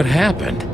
What happened?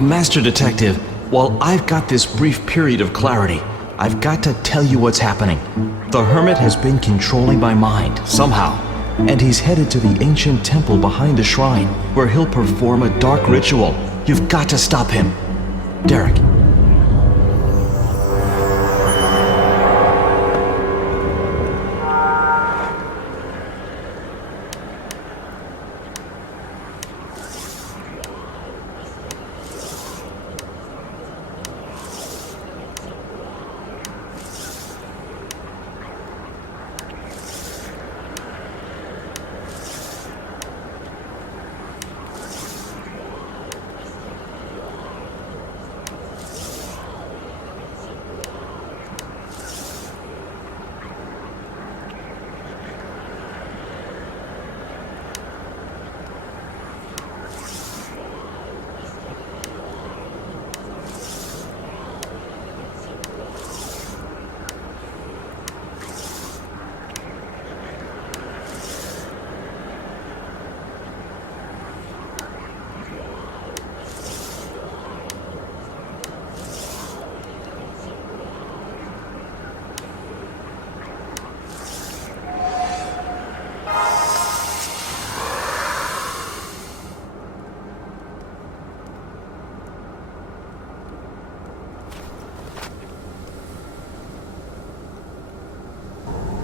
Master Detective, while I've got this brief period of clarity, I've got to tell you what's happening. The Hermit has been controlling my mind, somehow, and he's headed to the ancient temple behind the shrine, where he'll perform a dark ritual. You've got to stop him. Derek.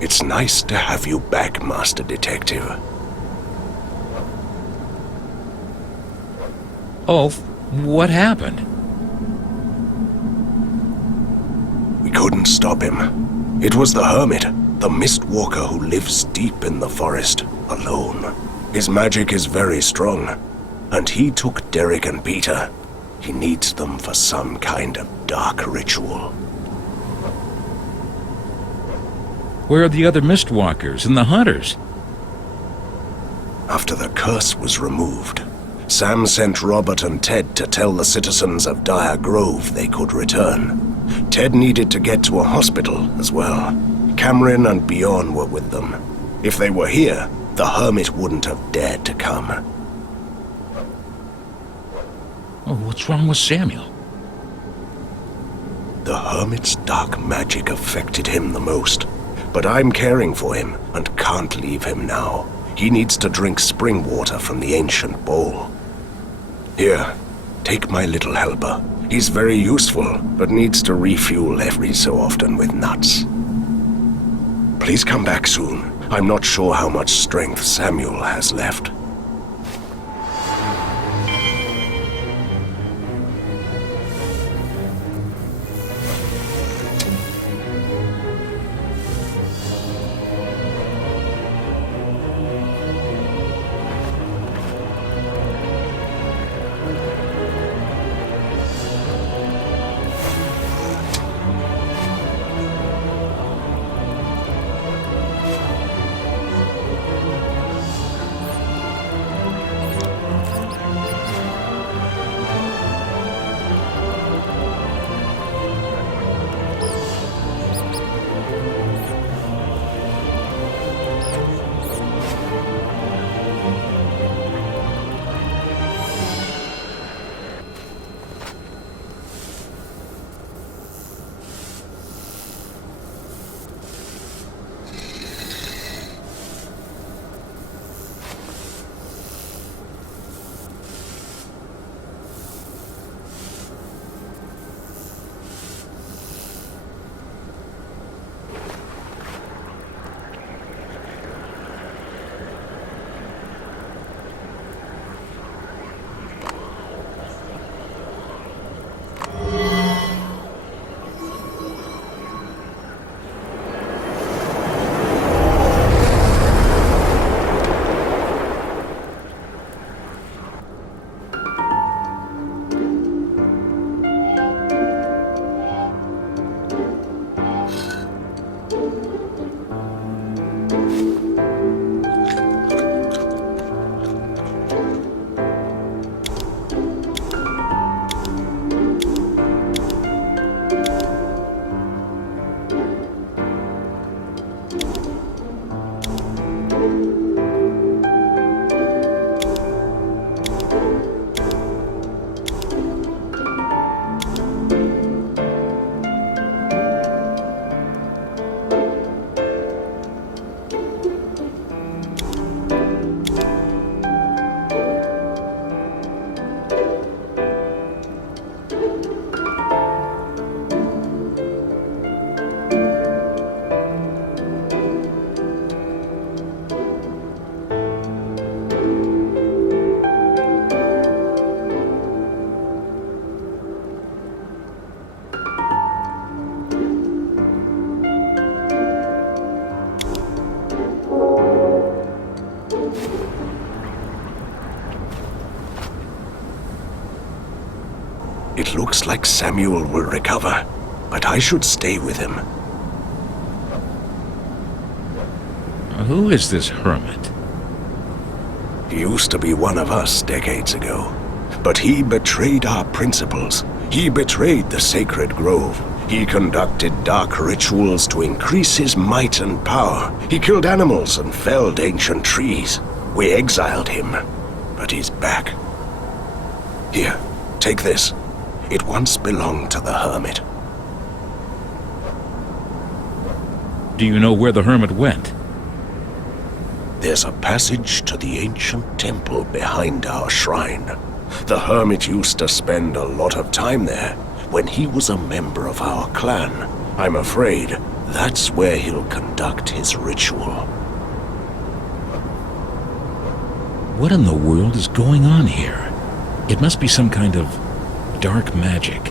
It's nice to have you back, Master Detective. Oh, what happened? We couldn't stop him. It was the Hermit, the Mistwalker who lives deep in the forest, alone. His magic is very strong, and he took Derek and Peter. He needs them for some kind of dark ritual. Where are the other Mistwalkers and the Hunters? After the curse was removed, Sam sent Robert and Ted to tell the citizens of Dyer Grove they could return. Ted needed to get to a hospital as well. Cameron and Bjorn were with them. If they were here, the Hermit wouldn't have dared to come. Oh, what's wrong with Samuel? The Hermit's dark magic affected him the most. But I'm caring for him and can't leave him now. He needs to drink spring water from the ancient bowl. Here, take my little helper. He's very useful, but needs to refuel every so often with nuts. Please come back soon. I'm not sure how much strength Samuel has left. It looks like Samuel will recover, but I should stay with him. Who is this hermit? He used to be one of us decades ago, but he betrayed our principles. He betrayed the sacred grove. He conducted dark rituals to increase his might and power. He killed animals and felled ancient trees. We exiled him, but he's back. Here, take this. It once belonged to the hermit. Do you know where the hermit went? There's a passage to the ancient temple behind our shrine. The hermit used to spend a lot of time there when he was a member of our clan. I'm afraid that's where he'll conduct his ritual. What in the world is going on here? It must be some kind of dark magic.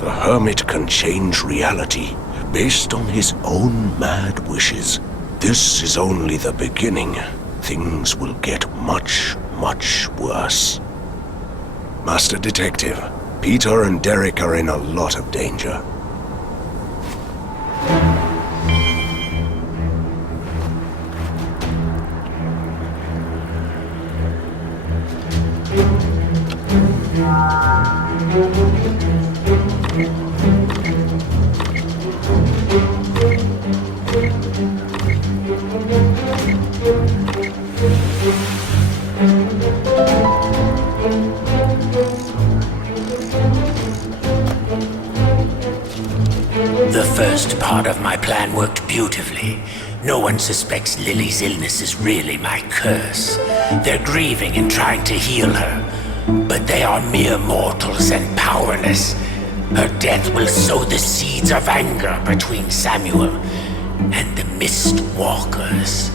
The hermit can change reality based on his own mad wishes. This is only the beginning. Things will get much, much worse. Master Detective, Peter and Derek are in a lot of danger. The first part of my plan worked beautifully. No one suspects Lily's illness is really my curse. They're grieving and trying to heal her, but they are mere mortals and powerless. Her death will sow the seeds of anger between Samuel and the Mist Walkers.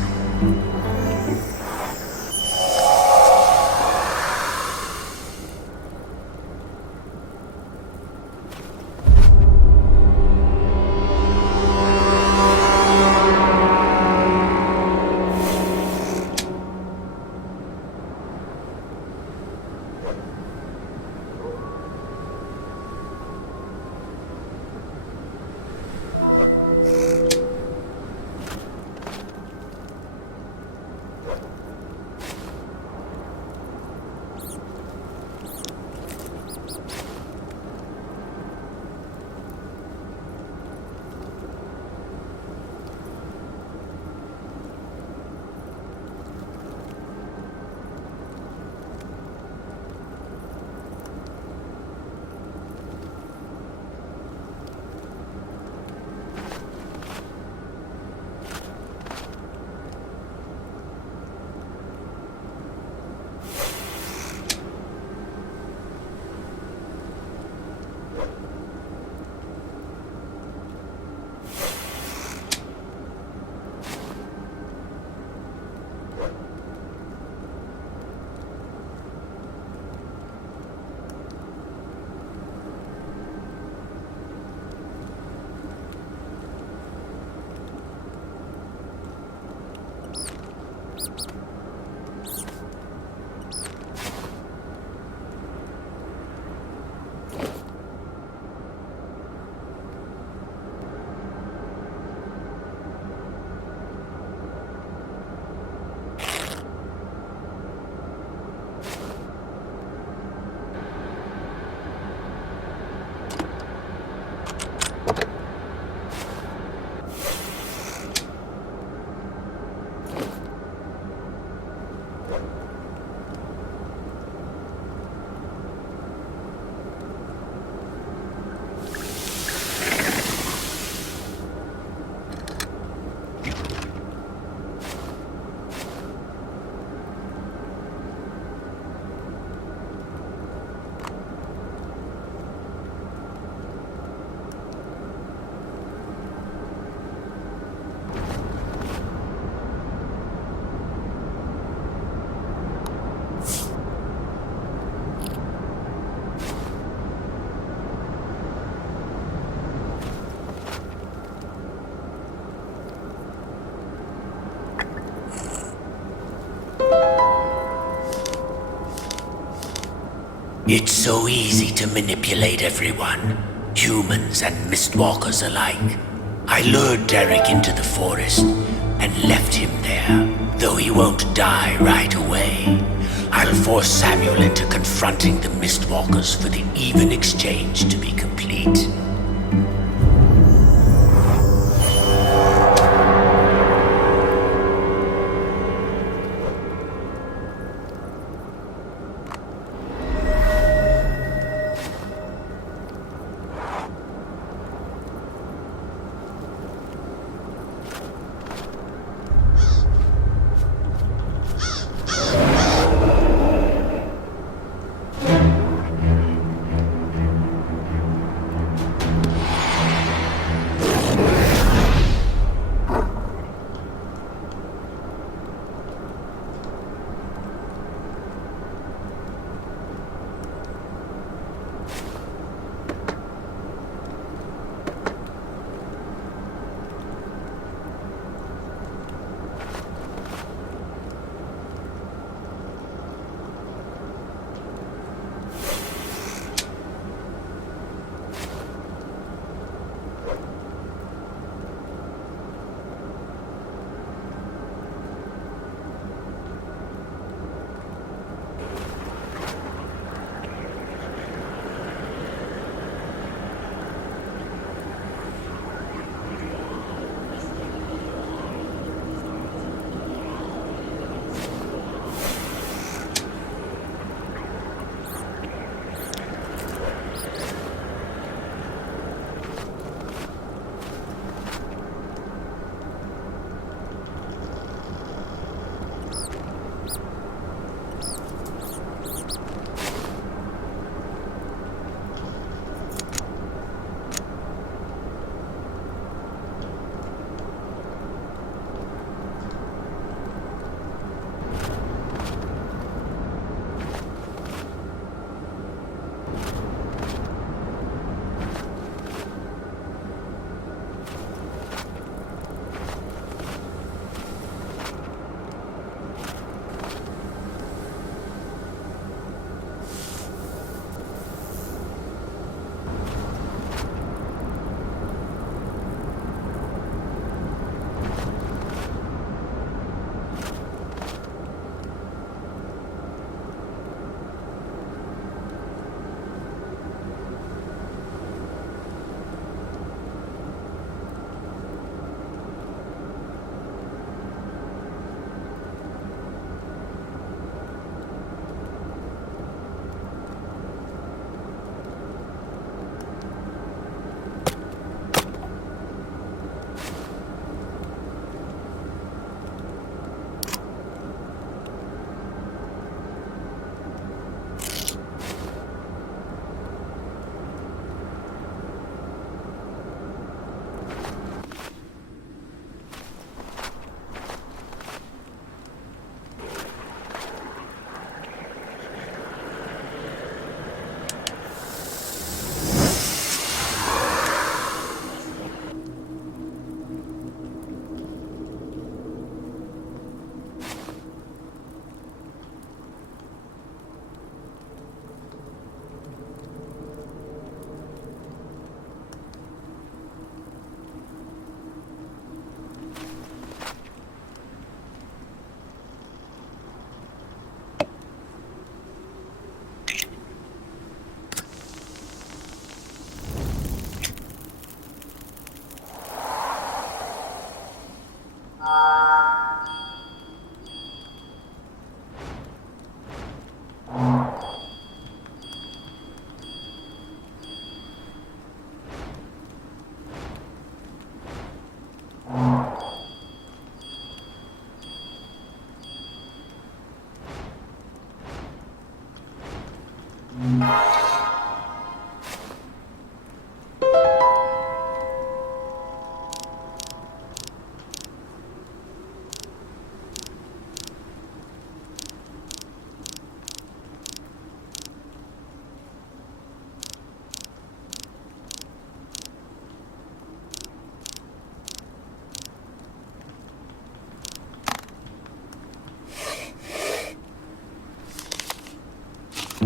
It's so easy to manipulate everyone, humans and mistwalkers alike. I lured Derek into the forest and left him there, though he won't die right away. I'll force Samuel into confronting the mistwalkers for the even exchange to be complete.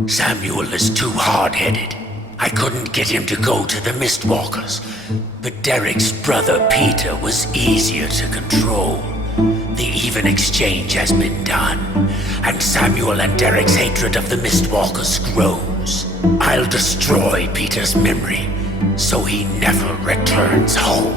Samuel is too hard-headed. I couldn't get him to go to the Mistwalkers, but Derek's brother Peter was easier to control. The even exchange has been done, and Samuel and Derek's hatred of the Mistwalkers grows. I'll destroy Peter's memory, so he never returns home.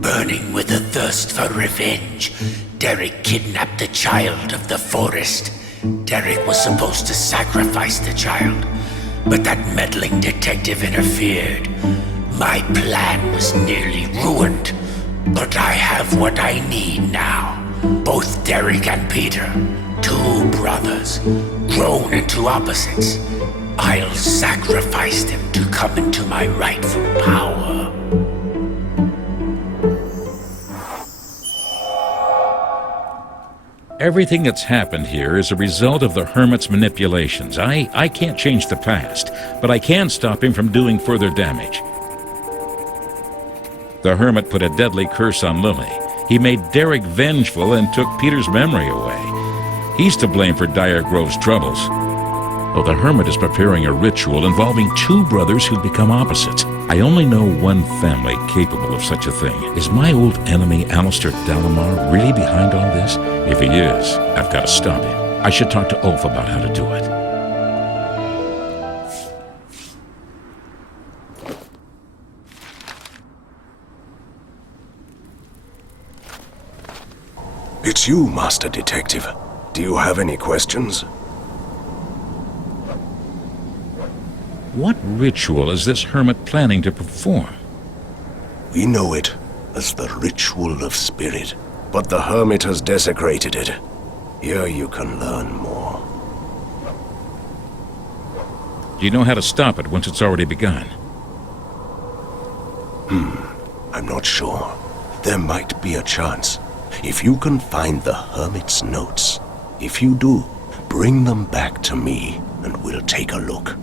Burning with a thirst for revenge, Derek kidnapped the child of the forest. Derek was supposed to sacrifice the child, but that meddling detective interfered. My plan was nearly ruined, but I have what I need now. Both Derek and Peter, two brothers, grown into opposites. I'll sacrifice them to come into my rightful power. Everything that's happened here is a result of the Hermit's manipulations. I can't change the past, but I can stop him from doing further damage. The Hermit put a deadly curse on Lily. He made Derek vengeful and took Peter's memory away. He's to blame for Dyer Grove's troubles. Well, the Hermit is preparing a ritual involving two brothers who've become opposites. I only know one family capable of such a thing. Is my old enemy, Alistair Dalamar, really behind all this? If he is, I've got to stop him. I should talk to Ulf about how to do it. It's you, Master Detective. Do you have any questions? What ritual is this Hermit planning to perform? We know it as the Ritual of Spirit, but the Hermit has desecrated it. Here you can learn more. Do you know how to stop it once it's already begun? I'm not sure. There might be a chance. If you can find the Hermit's notes. If you do, bring them back to me and we'll take a look.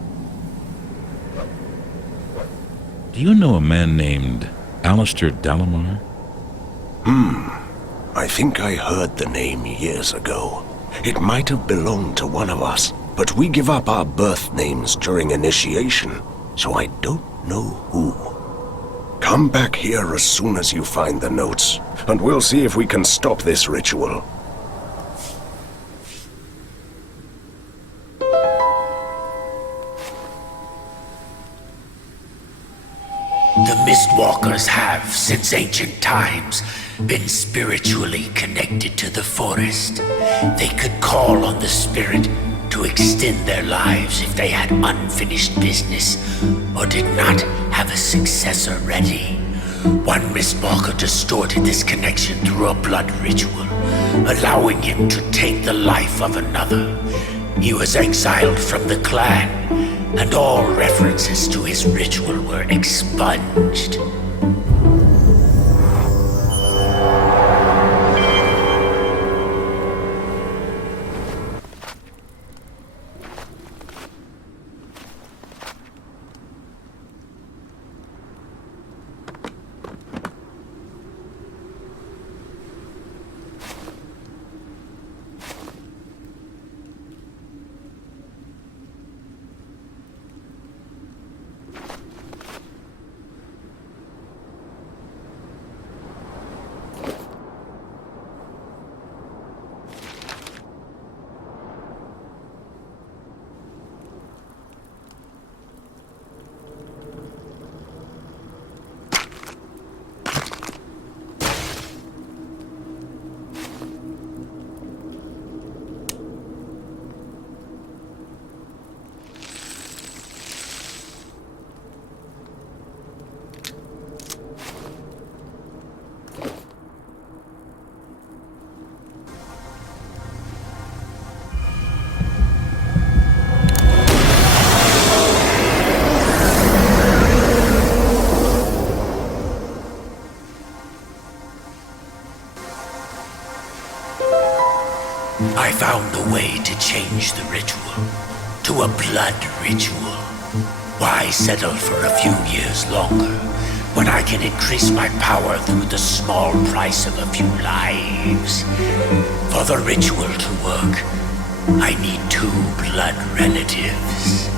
Do you know a man named Alistair Dalamar? I think I heard the name years ago. It might have belonged to one of us, but we give up our birth names during initiation, so I don't know who. Come back here as soon as you find the notes, and we'll see if we can stop this ritual. The Mistwalkers have, since ancient times, been spiritually connected to the forest. They could call on the spirit to extend their lives if they had unfinished business or did not have a successor ready. One Mistwalker distorted this connection through a blood ritual, allowing him to take the life of another. He was exiled from the clan, and all references to his ritual were expunged. I found a way to change the ritual to a blood ritual. Why settle for a few years longer when I can increase my power through the small price of a few lives? For the ritual to work, I need 2 blood relatives.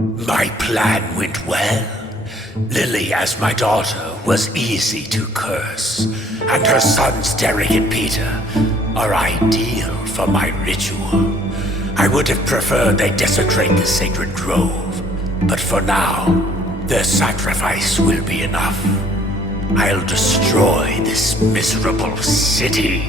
My plan went well. Lily, as my daughter, was easy to curse, and her sons Derek and Peter are ideal for my ritual. I would have preferred they desecrate the sacred grove, but for now, their sacrifice will be enough. I'll destroy this miserable city.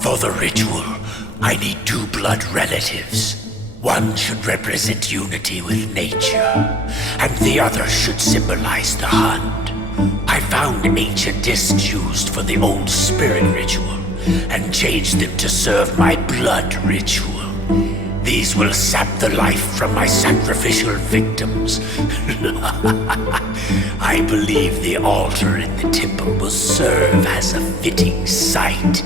For the ritual, I need 2 blood relatives. One should represent unity with nature, and the other should symbolize the hunt. I found ancient discs used for the old spirit ritual, and changed them to serve my blood ritual. These will sap the life from my sacrificial victims. I believe the altar in the temple will serve as a fitting site.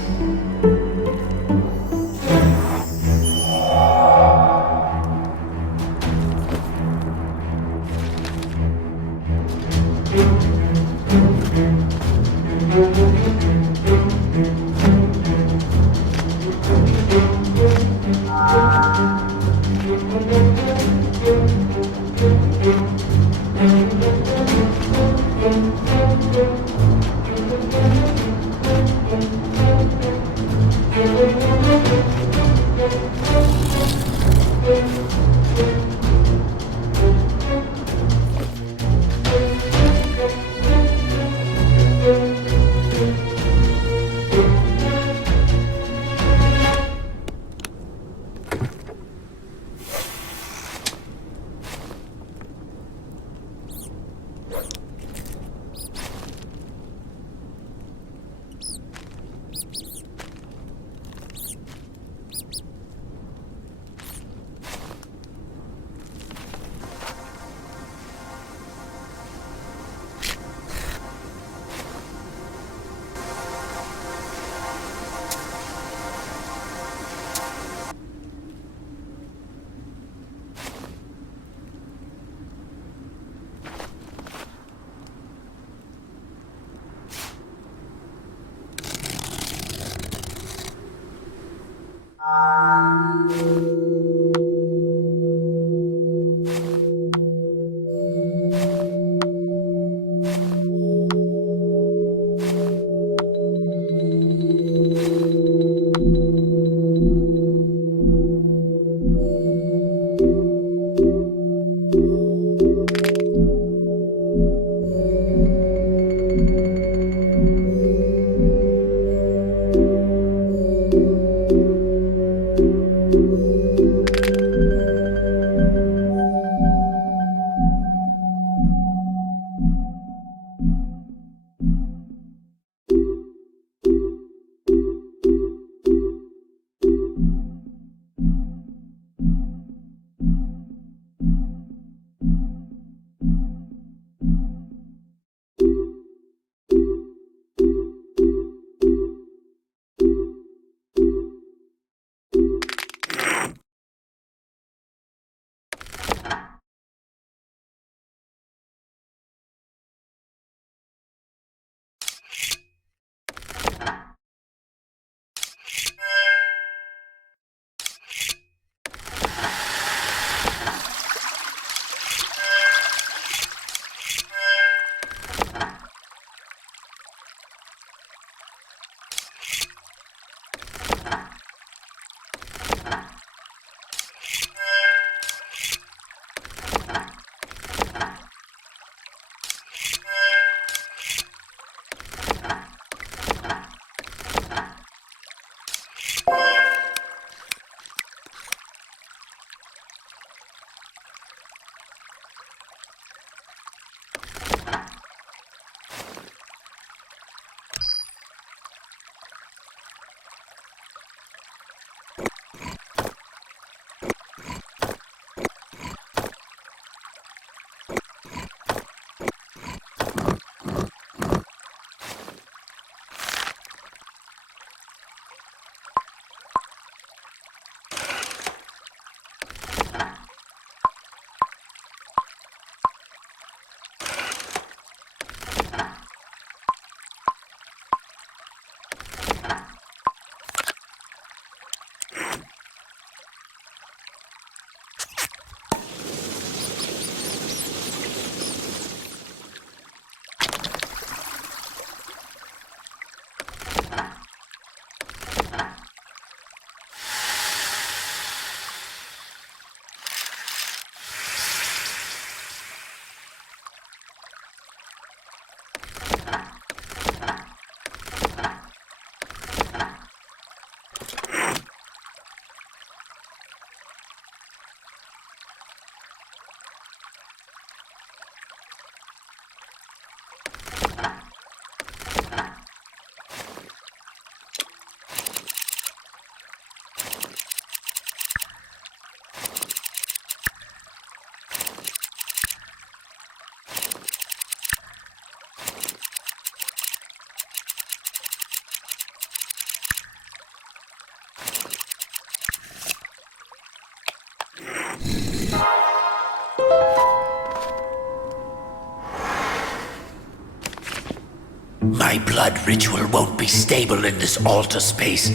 My blood ritual won't be stable in this altar space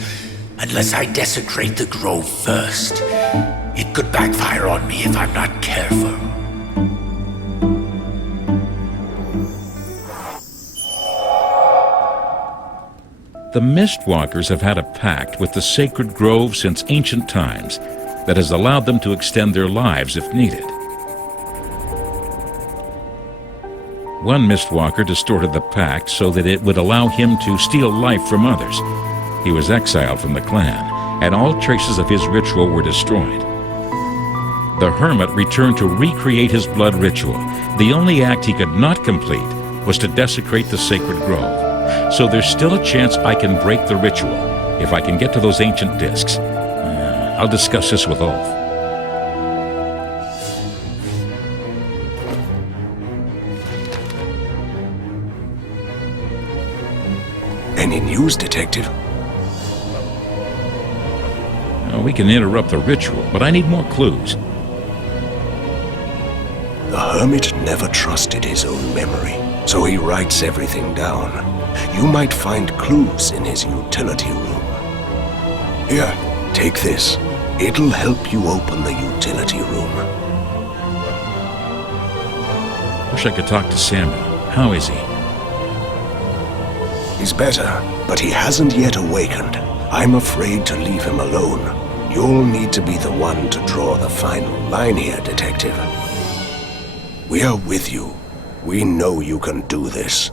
unless I desecrate the grove first. It could backfire on me if I'm not careful. The Mistwalkers have had a pact with the sacred grove since ancient times that has allowed them to extend their lives if needed. One Mistwalker distorted the pact so that it would allow him to steal life from others. He was exiled from the clan, and all traces of his ritual were destroyed. The hermit returned to recreate his blood ritual. The only act he could not complete was to desecrate the sacred grove. So there's still a chance I can break the ritual if I can get to those ancient discs. I'll discuss this with Ulf. Any news, Detective? We can interrupt the ritual, but I need more clues. The hermit never trusted his own memory, so he writes everything down. You might find clues in his utility room. Here, take this. It'll help you open the utility room. Wish I could talk to Samuel. How is he? He's better, but he hasn't yet awakened. I'm afraid to leave him alone. You'll need to be the one to draw the final line here, Detective. We are with you. We know you can do this.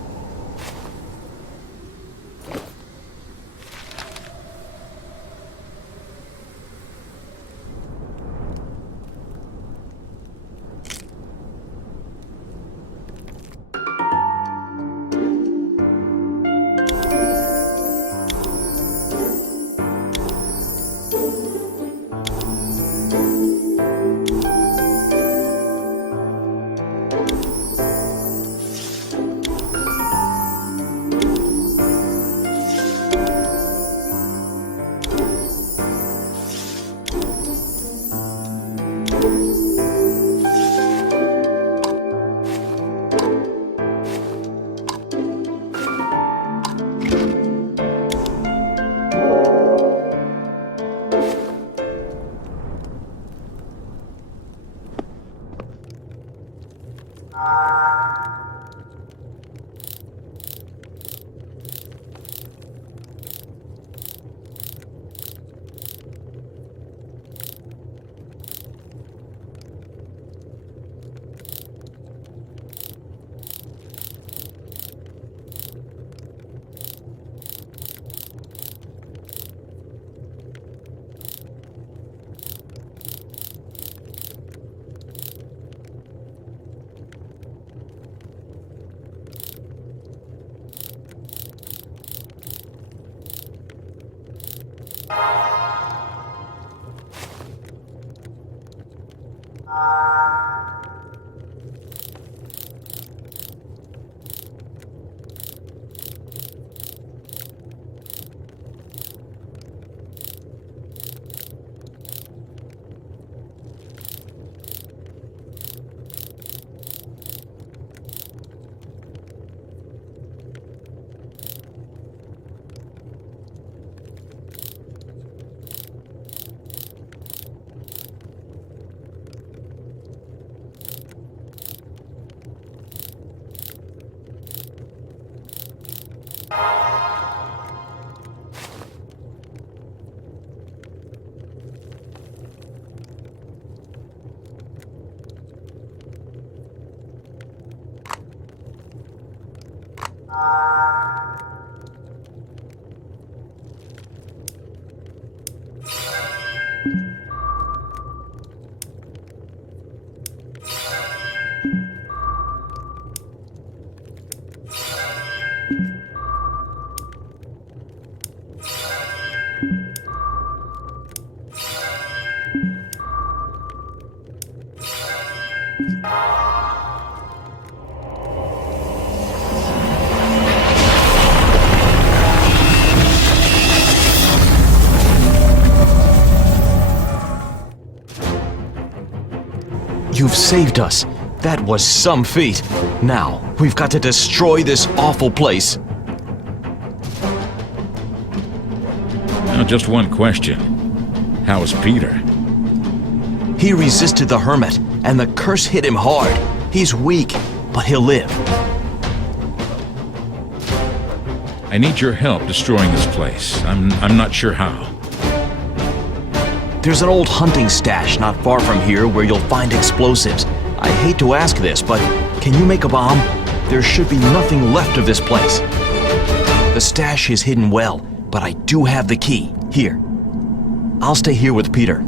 You've saved us. That was some feat. Now, we've got to destroy this awful place. Now just one question. How's Peter? He resisted the hermit, and the curse hit him hard. He's weak, but he'll live. I need your help destroying this place. I'm not sure how. There's an old hunting stash not far from here where you'll find explosives. I hate to ask this, but can you make a bomb? There should be nothing left of this place. The stash is hidden well, but I do have the key. Here. I'll stay here with Peter.